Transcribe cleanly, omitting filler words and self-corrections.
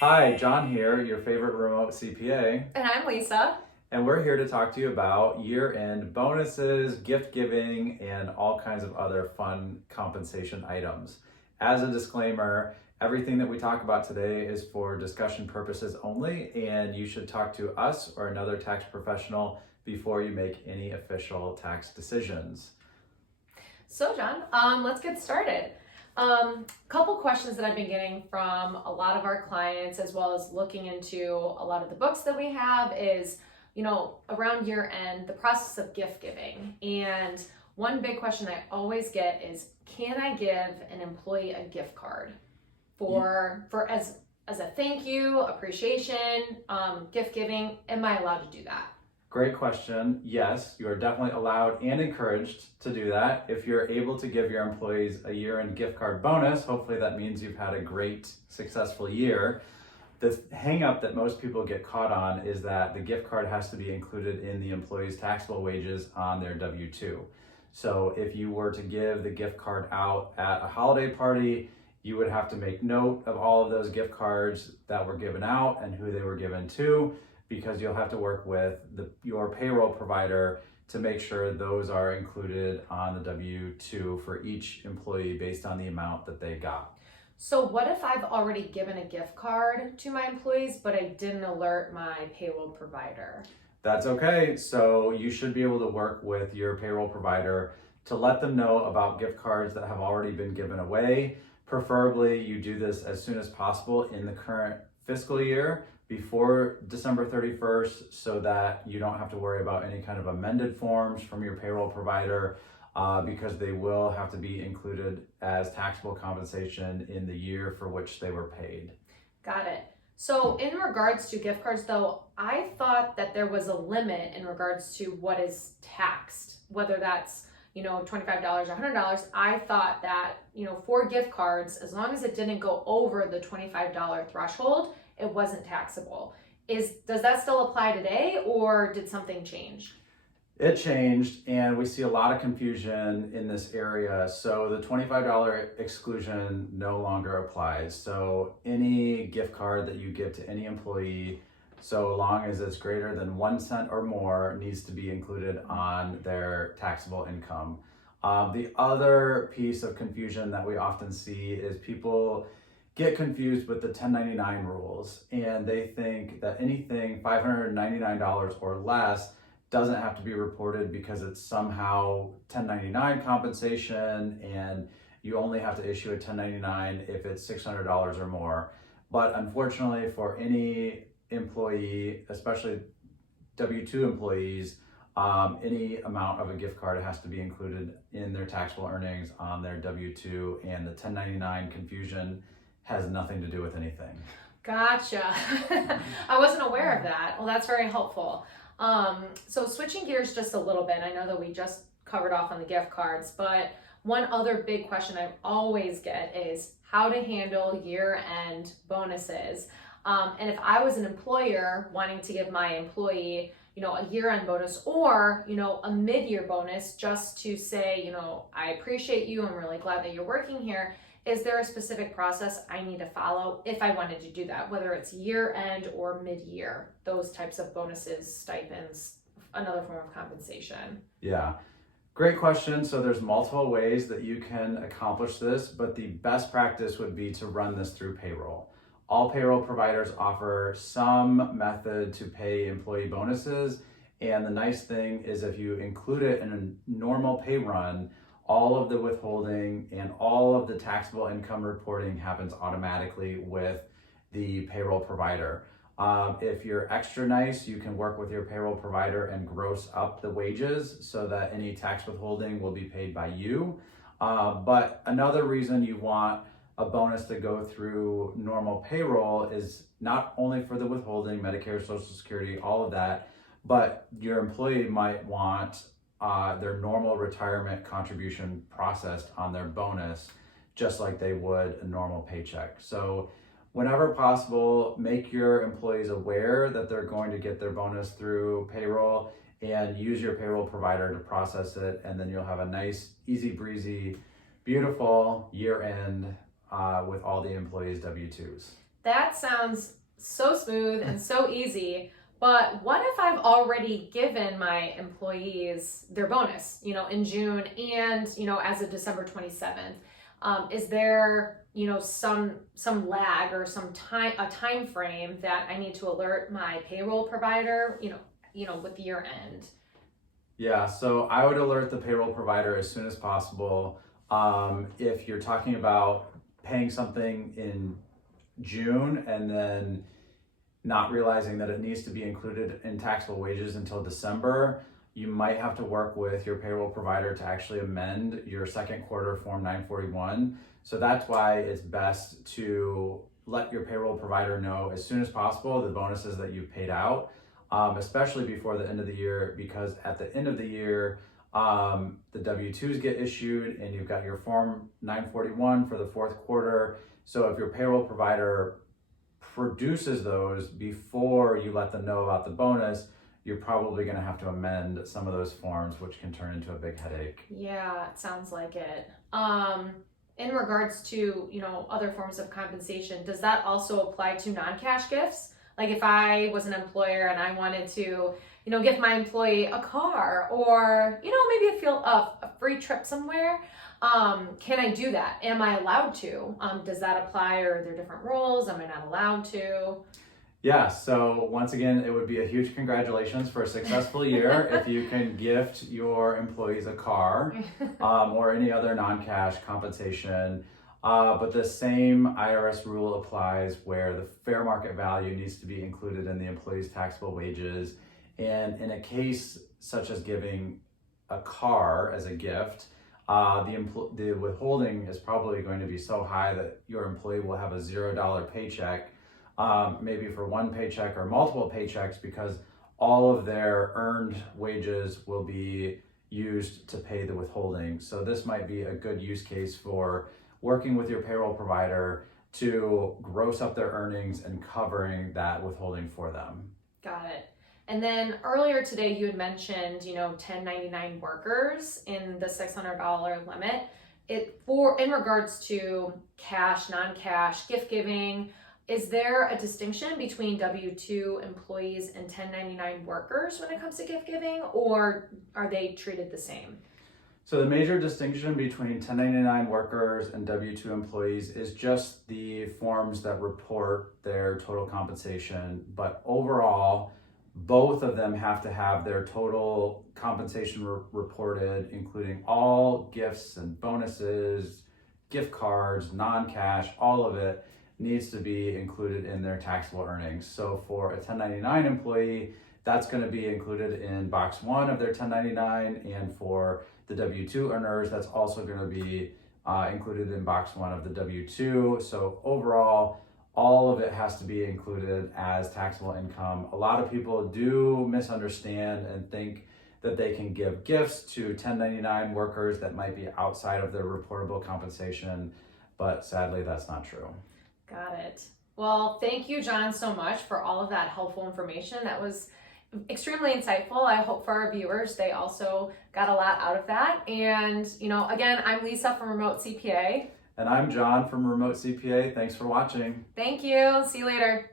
Hi, John here, your favorite remote CPA, And I'm Lisa. and we're here to talk to you about year-end bonuses, gift giving, and all kinds of other fun compensation items. As a disclaimer, everything that we talk about today is for discussion purposes only, and you should talk to us or another tax professional before you make any official tax decisions. So, John, let's get started. Couple questions that I've been getting from a lot of our clients, as well as looking into a lot of the books that we have, is around year end, the process of gift giving. And one big question I always get is, can I give an employee a gift card for as a thank you, appreciation, gift giving? Am I allowed to do that? Great question. Yes, you are definitely allowed and encouraged to do that. If you're able to give your employees a year-end gift card bonus, hopefully that means you've had a great, successful year. The hang up that most people get caught on is that the gift card has to be included in the employee's taxable wages on their W-2. So if you were to give the gift card out at a holiday party, you would have to make note of all of those gift cards that were given out and who they were given to, because you'll have to work with your payroll provider to make sure those are included on the W-2 for each employee based on the amount that they got. So what if I've already given a gift card to my employees, but I didn't alert my payroll provider? That's okay. So you should be able to work with your payroll provider to let them know about gift cards that have already been given away. Preferably, you do this as soon as possible in the current fiscal year before December 31st, so that you don't have to worry about any kind of amended forms from your payroll provider, because they will have to be included as taxable compensation in the year for which they were paid. Got it. So in regards to gift cards though, I thought that there was a limit in regards to what is taxed, whether that's $25 or $100. I thought that, for gift cards, as long as it didn't go over the $25 threshold, it wasn't taxable. Does that still apply today, or did something change? It changed, and we see a lot of confusion in this area. So the $25 exclusion no longer applies. So any gift card that you give to any employee, so long as it's greater than 1 cent or more, needs to be included on their taxable income. The other piece of confusion that we often see is people get confused with the 1099 rules, and they think that anything $599 or less doesn't have to be reported because it's somehow 1099 compensation, and you only have to issue a 1099 if it's $600 or more. But unfortunately, for any employee, especially W-2 employees, any amount of a gift card has to be included in their taxable earnings on their W-2, and the 1099 confusion has nothing to do with anything. Gotcha. I wasn't aware of that. Well, that's very helpful. So switching gears just a little bit, I know that we just covered off on the gift cards, but one other big question I always get is how to handle year-end bonuses. And if I was an employer wanting to give my employee, a year-end bonus or, a mid-year bonus, just to say, I appreciate you, I'm really glad that you're working here. Is there a specific process I need to follow if I wanted to do that, whether it's year-end or mid-year, those types of bonuses, stipends, another form of compensation? Yeah, great question. So there's multiple ways that you can accomplish this, but the best practice would be to run this through payroll. All payroll providers offer some method to pay employee bonuses, and the nice thing is if you include it in a normal pay run, all of the withholding and all of the taxable income reporting happens automatically with the payroll provider. If you're extra nice, you can work with your payroll provider and gross up the wages so that any tax withholding will be paid by you. But another reason you want a bonus to go through normal payroll is not only for the withholding, Medicare, Social Security, all of that, but your employee might want their normal retirement contribution processed on their bonus, just like they would a normal paycheck. So whenever possible, make your employees aware that they're going to get their bonus through payroll, and use your payroll provider to process it, and then you'll have a nice, easy breezy, beautiful year end with all the employees' W-2s. That sounds so smooth and so easy. But what if I've already given my employees their bonus, in June and, as of December 27th? Is there, some lag or a time frame that I need to alert my payroll provider, with year end? Yeah, so I would alert the payroll provider as soon as possible. If you're talking about paying something in June and then not realizing that it needs to be included in taxable wages until December, you might have to work with your payroll provider to actually amend your second quarter Form 941. So that's why it's best to let your payroll provider know as soon as possible the bonuses that you've paid out, especially before the end of the year, because at the end of the year, the W-2s get issued and you've got your Form 941 for the fourth quarter. So if your payroll provider produces those before you let them know about the bonus, you're probably going to have to amend some of those forms, which can turn into a big headache. Yeah, it sounds like it. In regards to, other forms of compensation, does that also apply to non-cash gifts? Like if I was an employer and I wanted to, give my employee a car or, maybe a free trip somewhere, can I do that? Am I allowed to? Does that apply, or are there different rules? Am I not allowed to? Yeah, so once again, it would be a huge congratulations for a successful year if you can gift your employees a car or any other non-cash compensation. But the same IRS rule applies where the fair market value needs to be included in the employee's taxable wages. And in a case such as giving a car as a gift, the withholding is probably going to be so high that your employee will have a $0 paycheck, maybe for one paycheck or multiple paychecks, because all of their earned wages will be used to pay the withholding. So this might be a good use case for working with your payroll provider to gross up their earnings and covering that withholding for them. Got it. And then earlier today, you had mentioned, 1099 workers in the $600 limit. In regards to cash, non-cash, gift giving, is there a distinction between W-2 employees and 1099 workers when it comes to gift giving, or are they treated the same? So the major distinction between 1099 workers and W-2 employees is just the forms that report their total compensation. But overall, both of them have to have their total compensation reported, including all gifts and bonuses, gift cards, non-cash, all of it needs to be included in their taxable earnings. So for a 1099 employee, that's going to be included in box 1 of their 1099, and for the W-2 earners, that's also going to be included in box 1 of the W-2. So overall, all of it has to be included as taxable income. A lot of people do misunderstand and think that they can give gifts to 1099 workers that might be outside of their reportable compensation, but sadly that's not true. Got it. Well, thank you, John, so much for all of that helpful information. That was extremely insightful. I hope for our viewers, they also got a lot out of that. And, again, I'm Lisa from Remote CPA. And I'm John from Remote CPA. Thanks for watching. Thank you. See you later.